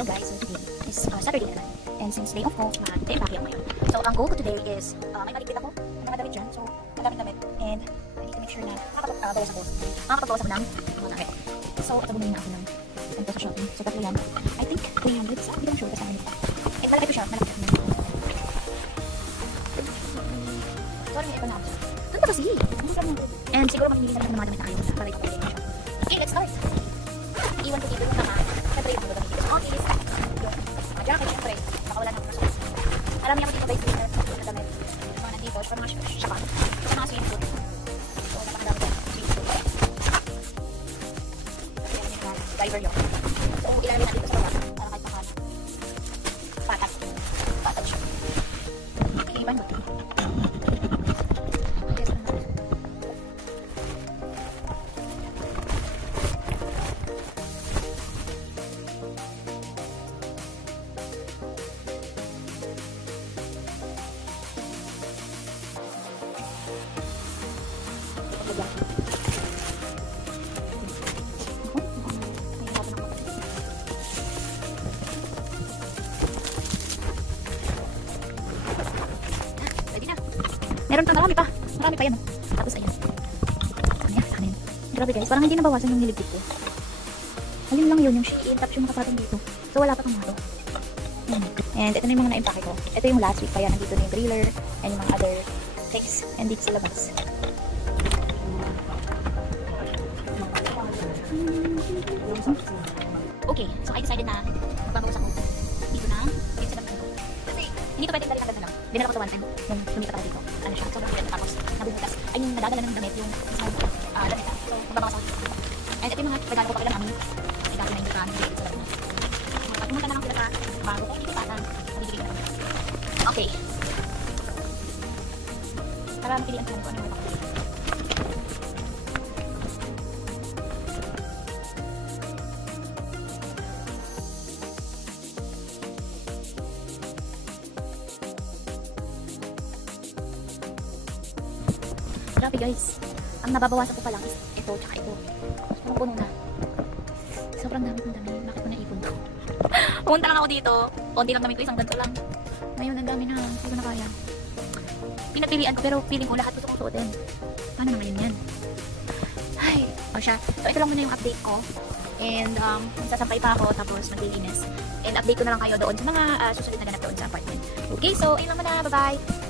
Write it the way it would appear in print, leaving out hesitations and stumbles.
Hello guys, so today is Saturday naman. And since day off ko, mag-empake ako ngayon. So ang goal ko today is, may maligpit ako ng mga damit dyan. So, madaming damit. And I need to make sure na makakapagbawas ako. Makakapagbawas ako ng mga damit. So, ito bumili na ako ng ganito sa shopping. So, tatlo yan. I think 300. So, hindi ko sure kasi ano nito. And malaki ito siya. Malaki ito. Sorry, may iba na ako. Doon pa kasi. And siguro mamimili na lang ng mga damit na kayo. Para ito. Okay, let's start. Iwan ko dito yung mga siyempre yung mga damit dito sa office. Yung jacket, siyempre. Baka wala nang kasos. Alam niya ko dito guys, na damit. Yung mga nandito, sa mga shapan. Sa mga swimsuit. So, napakadami yan. Swimsuit. Kasi yan yung driver yun. So, ilalagay natin ito sa baba. Para kahit baka patat. Patat siya. Iiwan mo. Meron pa, marami pa. Marami pa yan. Tapos ayan. Ayan. Grabe guys, parang hindi nabawasan yung niligpit ko. Ayun lang yun, yung Shein, tapos yung makapatong dito. So wala pa kang mato. And ito na yung mga na-impake ko. Ito yung last week pa yan. Nandito na yung griller and mga other things. And dito sa labas. Okay, so I decided na magbabawas ako dito na. Dito sa labas. Kasi hindi ito pwedeng balikan na lang. Dinala ko ito one time. Nung lumipat ako dito. Ano siya, sobrang bigat tapos nabubutas. Ay yung nadadala ng damit yung small damit. So magbabawas ako dito. And ito yung mga regalo ko pa pala namin. Ay dati na yung dito sa labas. Pag pumunta na lang sila sa bago ko, hindi pa na. Nabibigay na. Okay. Para mapilian ko ano yung mga pakapili. Grabe guys, ang nababawasan ko pa lang is ito tsaka ito. Ang puno na. Sobrang dami kong dami. Bakit ko naipon to? Pumunta lang ako dito. Konti lang damit ko, isang ganito lang. Ngayon ang dami na. Hindi ko na kaya. Pinapilian ko pero feeling ko lahat gusto kong suotin. Paano naman yan? Ay, o siya. So ito lang muna yung update ko. And sasampay pa ako tapos maglilinis. And update ko na lang kayo doon sa mga susunod na ganap doon sa apartment. Okay, so ayun lang muna. Bye-bye!